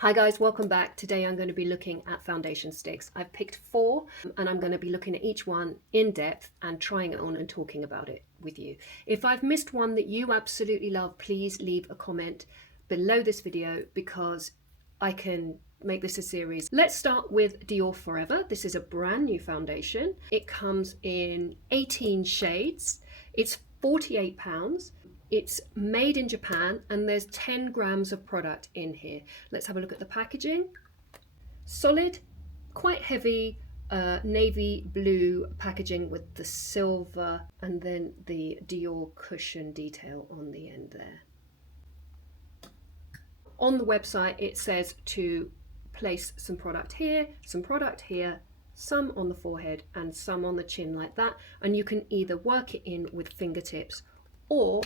Hi guys, welcome back. Today I'm going to be looking at foundation sticks. I've picked 4 and I'm going to be looking at each one in depth and trying it on and talking about it with you. If I've missed one that you absolutely love, please leave a comment below this video because I can make this a series. Let's start with Dior Forever. This is a brand new foundation. It comes in 18 shades. It's £48. It's made in Japan and there's 10 grams of product in here. Let's have a look at the packaging. Solid, quite heavy navy blue packaging with the silver and then the Dior cushion detail on the end there. On the website it says to place some product here, some on the forehead and some on the chin like that, and you can either work it in with fingertips or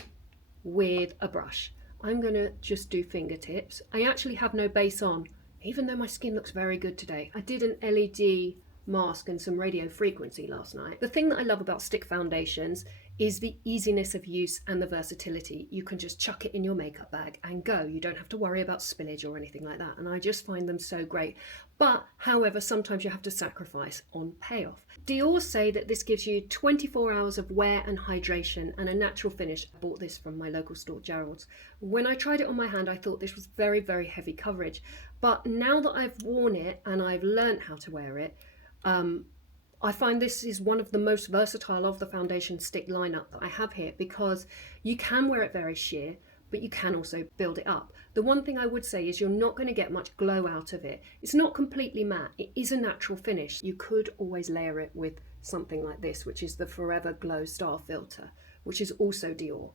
with a brush. I'm gonna just do fingertips. I actually have no base on, even though my skin looks very good today. I did an LED mask and some radio frequency last night. The thing that I love about stick foundations is the easiness of use and the versatility. You can just chuck it in your makeup bag and go. You don't have to worry about spillage or anything like that, and I just find them so great. But however, sometimes you have to sacrifice on payoff. Dior say that this gives you 24 hours of wear and hydration and a natural finish. I bought this from my local store, Gerald's. When I tried it on my hand, I thought this was very, very heavy coverage. But now that I've worn it and I've learned how to wear it, I find this is one of the most versatile of the foundation stick lineup that I have here, because you can wear it very sheer, but you can also build it up. The one thing I would say is you're not going to get much glow out of it. It's not completely matte. It is a natural finish. You could always layer it with something like this, which is the Forever Glow Star Filter, which is also Dior.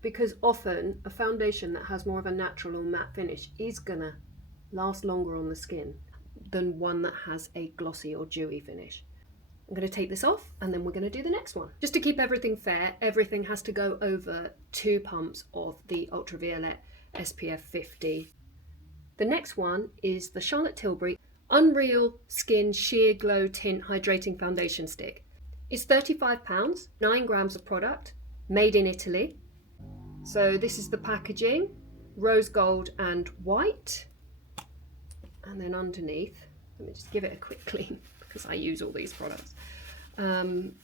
Because often a foundation that has more of a natural or matte finish is gonna last longer on the skin than one that has a glossy or dewy finish. I'm going to take this off and then we're going to do the next one. Just to keep everything fair, everything has to go over 2 pumps of the ultraviolet SPF 50. The next one is the Charlotte Tilbury Unreal Skin Sheer Glow Tint Hydrating Foundation Stick. It's £35, 9 grams of product, made in Italy. So this is the packaging, rose gold and white. And then underneath, let me just give it a quick clean because I use all these products. And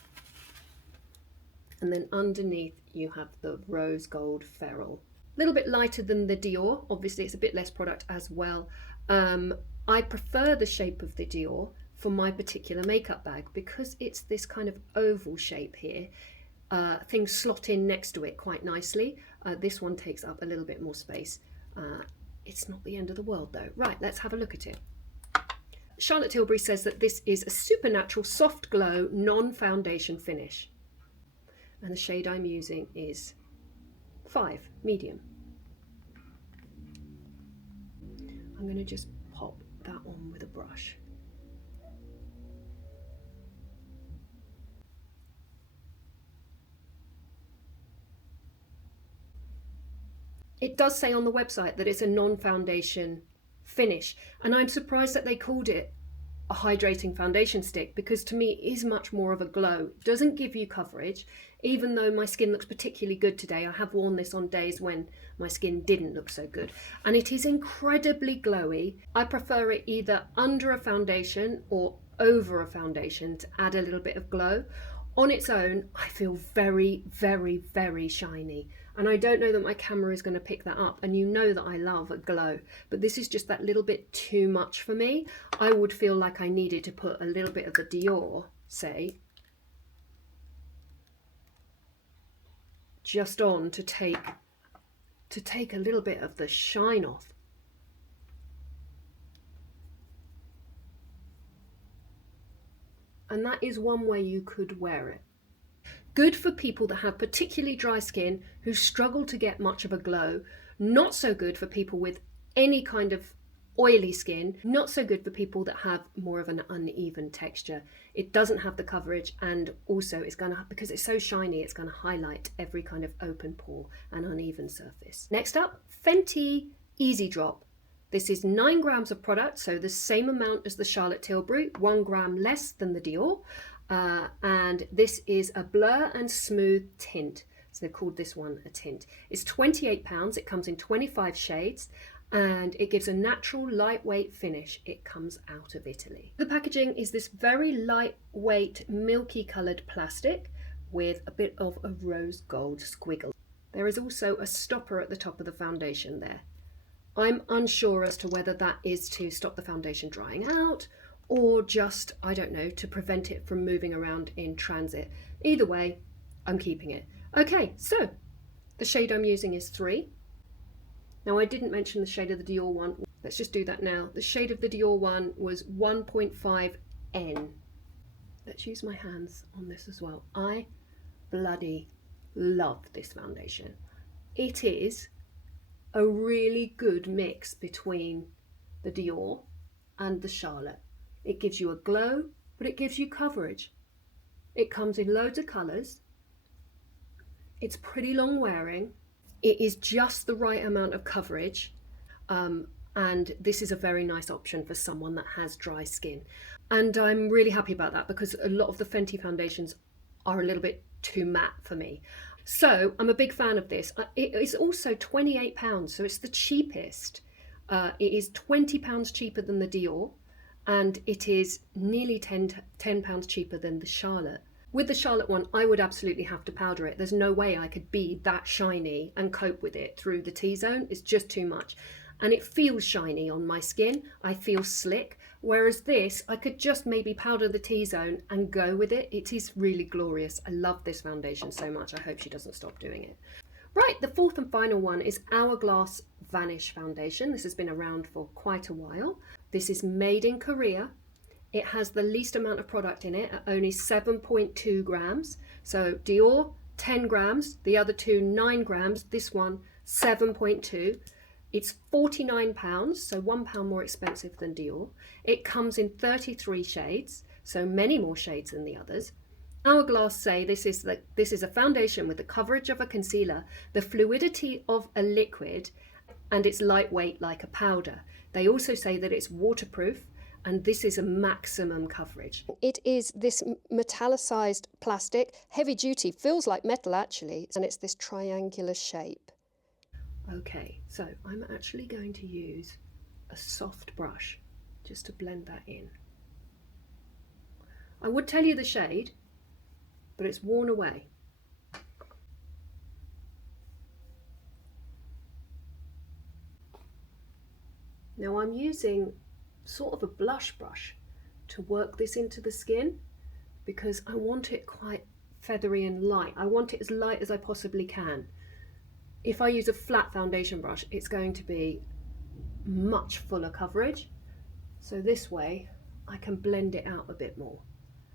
then underneath you have the rose gold ferrule. A little bit lighter than the Dior, obviously it's a bit less product as well. I prefer the shape of the Dior for my particular makeup bag because it's this kind of oval shape here. Things slot in next to it quite nicely. This one takes up a little bit more space. It's not the end of the world though. Right, let's have a look at it. Charlotte Tilbury says that this is a supernatural soft glow non-foundation finish. And the shade I'm using is 5, medium. I'm going to just pop that on with a brush. It does say on the website that it's a non-foundation finish, and I'm surprised that they called it a hydrating foundation stick because to me it is much more of a glow. It doesn't give you coverage, even though my skin looks particularly good today. I have worn this on days when my skin didn't look so good, and it is incredibly glowy. I prefer it either under a foundation or over a foundation to add a little bit of glow. On its own, I feel very, very, very shiny. And I don't know that my camera is going to pick that up. And you know that I love a glow, but this is just that little bit too much for me. I would feel like I needed to put a little bit of the Dior, say, just on to take a little bit of the shine off. And that is one way you could wear it. Good for people that have particularly dry skin who struggle to get much of a glow. Not so good for people with any kind of oily skin. Not so good for people that have more of an uneven texture. It doesn't have the coverage, and also it's going to, because it's so shiny, it's going to highlight every kind of open pore and uneven surface. Next up, Fenty Easy Drop. This is 9 grams of product, so the same amount as the Charlotte Tilbury, 1 gram less than the Dior. And this is a blur and smooth tint. So they've called this one a tint. It's £28. It comes in 25 shades. and it gives a natural lightweight finish. It comes out of Italy. The packaging is this very lightweight milky coloured plastic with a bit of a rose gold squiggle. There is also a stopper at the top of the foundation there. I'm unsure as to whether that is to stop the foundation drying out or just, I don't know, to prevent it from moving around in transit. Either way, I'm keeping it. Okay, so the shade I'm using is 3. Now, I didn't mention the shade of the Dior one. Let's just do that now. The shade of the Dior one was 1.5N. Let's use my hands on this as well. I bloody love this foundation. It is a really good mix between the Dior and the Charlotte. It gives you a glow, but it gives you coverage. It comes in loads of colours. It's pretty long wearing. It is just the right amount of coverage, and this is a very nice option for someone that has dry skin. And I'm really happy about that because a lot of the Fenty foundations are a little bit too matte for me. So I'm a big fan of this. It is also £28, so it's the cheapest. It is £20 cheaper than the Dior, and it is nearly £10 cheaper than the Charlotte. With the Charlotte one, I would absolutely have to powder it. There's no way I could be that shiny and cope with it through the T-zone. It's just too much. And it feels shiny on my skin. I feel slick. Whereas this, I could just maybe powder the T-zone and go with it. It is really glorious. I love this foundation so much. I hope she doesn't stop doing it. Right, the fourth and final one is Hourglass Vanish foundation. This has been around for quite a while. This is made in Korea. It has the least amount of product in it at only 7.2 grams. So Dior, 10 grams, the other two, 9 grams, this one, 7.2. It's £49, so £1 more expensive than Dior. It comes in 33 shades, so many more shades than the others. Hourglass say this is a foundation with the coverage of a concealer, the fluidity of a liquid, and it's lightweight like a powder. They also say that it's waterproof, and this is a maximum coverage. It is this metallicized plastic, heavy duty, feels like metal actually, and it's this triangular shape. Okay, so I'm actually going to use a soft brush just to blend that in. I would tell you the shade, but it's worn away. Now I'm using sort of a blush brush to work this into the skin because I want it quite feathery and light. I want it as light as I possibly can. If I use a flat foundation brush, it's going to be much fuller coverage. So this way I can blend it out a bit more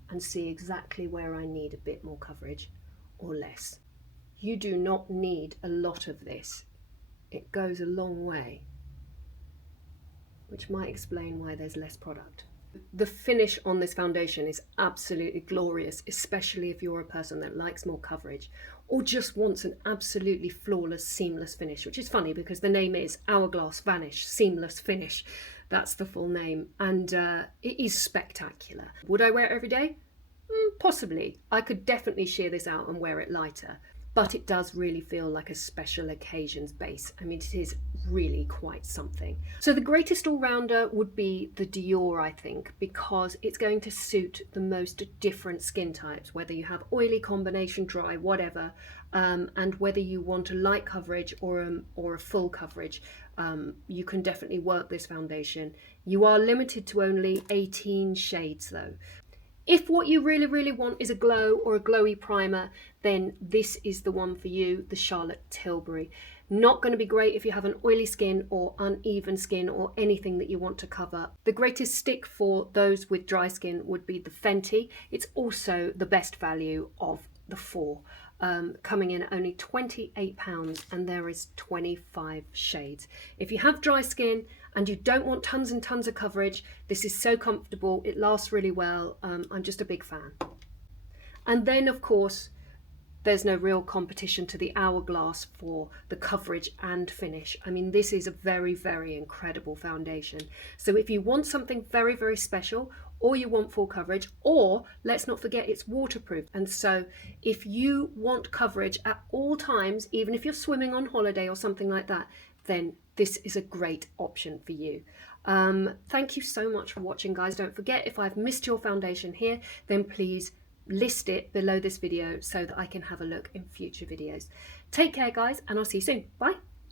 and see exactly where I need a bit more coverage or less. You do not need a lot of this. It goes a long way, which might explain why there's less product. The finish on this foundation is absolutely glorious, especially if you're a person that likes more coverage or just wants an absolutely flawless, seamless finish, which is funny because the name is Hourglass Vanish Seamless Finish. That's the full name, and it is spectacular. Would I wear it every day? Possibly. I could definitely sheer this out and wear it lighter, but it does really feel like a special occasions base. I mean, it is really quite something. So the greatest all-rounder would be the Dior, I think, because it's going to suit the most different skin types, whether you have oily, combination, dry, whatever, and whether you want a light coverage or a full coverage. You can definitely work this foundation. You are limited to only 18 shades though. If what you really, really want is a glow or a glowy primer, then this is the one for you, the Charlotte Tilbury. Not going to be great if you have an oily skin or uneven skin or anything that you want to cover. The greatest stick for those with dry skin would be the Fenty. It's also the best value of the four, coming in at only £28, and there is 25 shades. If you have dry skin and you don't want tons and tons of coverage, this is so comfortable, it lasts really well. I'm just a big fan. And then of course there's no real competition to the Hourglass for the coverage and finish. I mean, this is a very, very incredible foundation. So if you want something very, very special, or you want full coverage, or let's not forget it's waterproof. And so if you want coverage at all times, even if you're swimming on holiday or something like that, then this is a great option for you. Thank you so much for watching, guys. Don't forget, if I've missed your foundation here, then please list it below this video so that I can have a look in future videos. Take care, guys, and I'll see you soon. Bye.